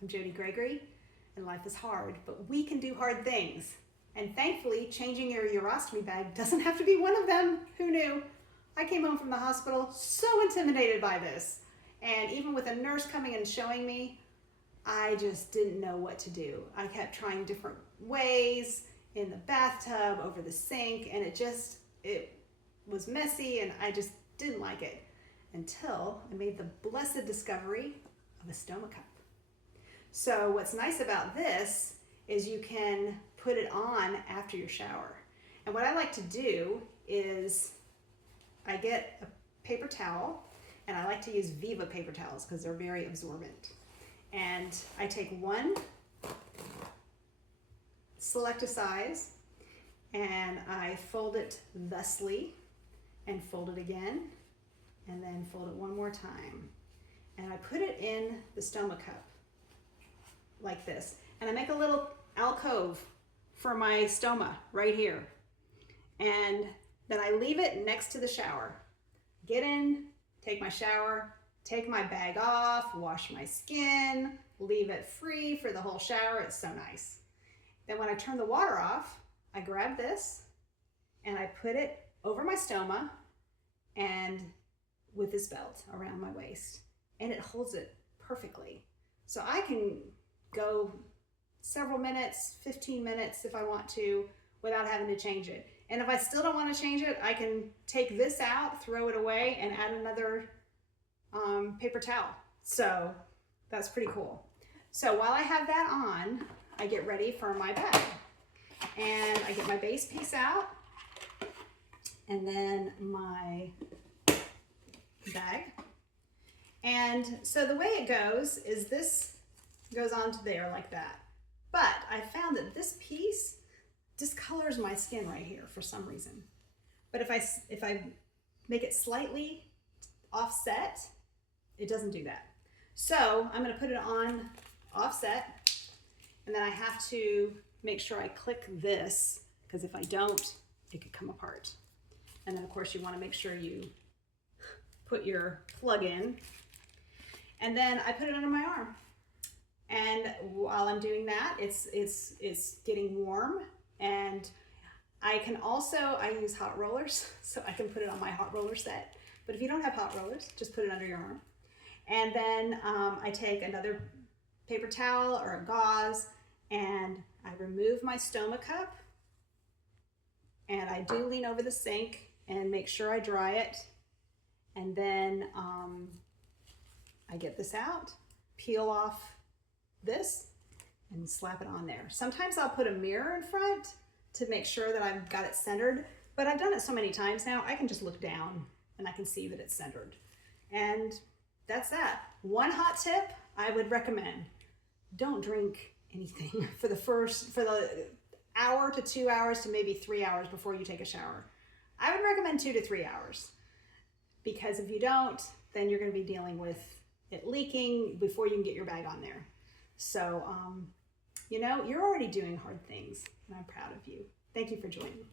I'm Jody Gregory, and life is hard, but we can do hard things. And thankfully, changing your urostomy bag doesn't have to be one of them. Who knew? I came home from the hospital so intimidated by this. And even with a nurse coming and showing me, I just didn't know what to do. I kept trying different ways in the bathtub, over the sink, and it was messy and I just didn't like it until I made the blessed discovery of a stoma cup. So what's nice about this is you can put it on after your shower. And what I like to do is I get a paper towel, and I like to use Viva paper towels because they're very absorbent. And I take one, select a size, and I fold it thusly, and fold it again, and then fold it one more time. And I put it in the stoma cup like this. And I make a little alcove for my stoma right here. And then I leave it next to the shower. Get in, take my shower, take my bag off, wash my skin, leave it free for the whole shower. It's so nice. Then when I turn the water off, I grab this and I put it over my stoma and with this belt around my waist. And it holds it perfectly. So I can go several minutes, 15 minutes if I want to, without having to change it. And if I still don't want to change it, I can take this out, throw it away, and add another paper towel. So that's pretty cool. So while I have that on, I get ready for my bag. And I get my base piece out, and then my bag. And so the way it goes is this goes onto there like that. But I found that this piece discolors my skin right here for some reason. But if I make it slightly offset, it doesn't do that. So I'm going to put it on offset, and then I have to make sure I click this, because if I don't, it could come apart. And then of course you want to make sure you put your plug in, and then I put it under my arm. And while I'm doing that, it's getting warm, and I use hot rollers, so I can put it on my hot roller set. But if you don't have hot rollers, just put it under your arm. And then I take another paper towel or a gauze, and I remove my stoma cup, and I do lean over the sink and make sure I dry it. And then I get this out, peel off this, and slap it on there. Sometimes I'll put a mirror in front to make sure that I've got it centered, but I've done it so many times now, I can just look down and I can see that it's centered. And that's that. One hot tip I would recommend: don't drink anything for the hour to 2 hours to maybe 3 hours before you take a shower. I would recommend 2 to 3 hours, because if you don't, then you're going to be dealing with it leaking before you can get your bag on there. So, you're already doing hard things, and I'm proud of you. Thank you for joining me.